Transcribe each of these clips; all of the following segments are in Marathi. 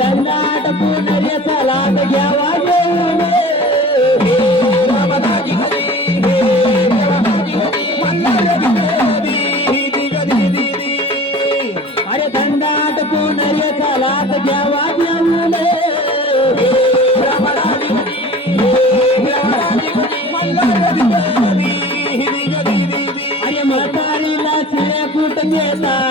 ದಂಡಾಟ ಪೂನರಿಯ ಸಲಾಟ ಯಾವ ದೇವನೇ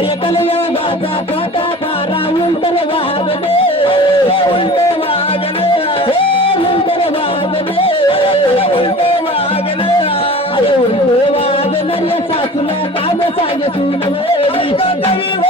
कार्यकल योगाचा काटा बारा उंटर वागले उलटे वागले हे उलटे वागले उलटे वागले अरे उलटे वागणार सासूला काम सांगे सुनवे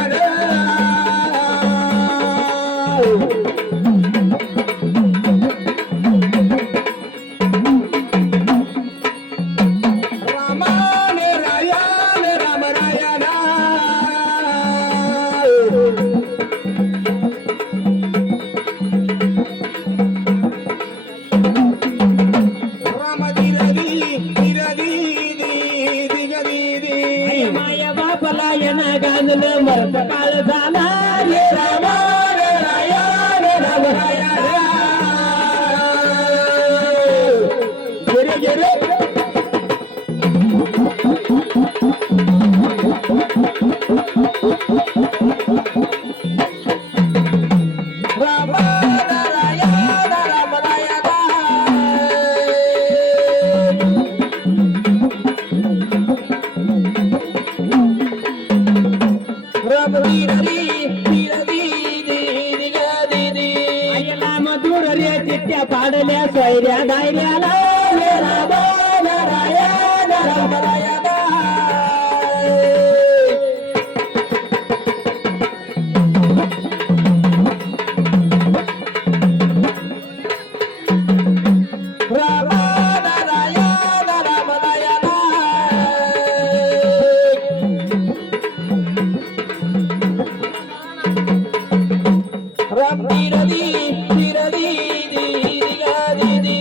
पाडल्या सोयऱ्या गायल्याला.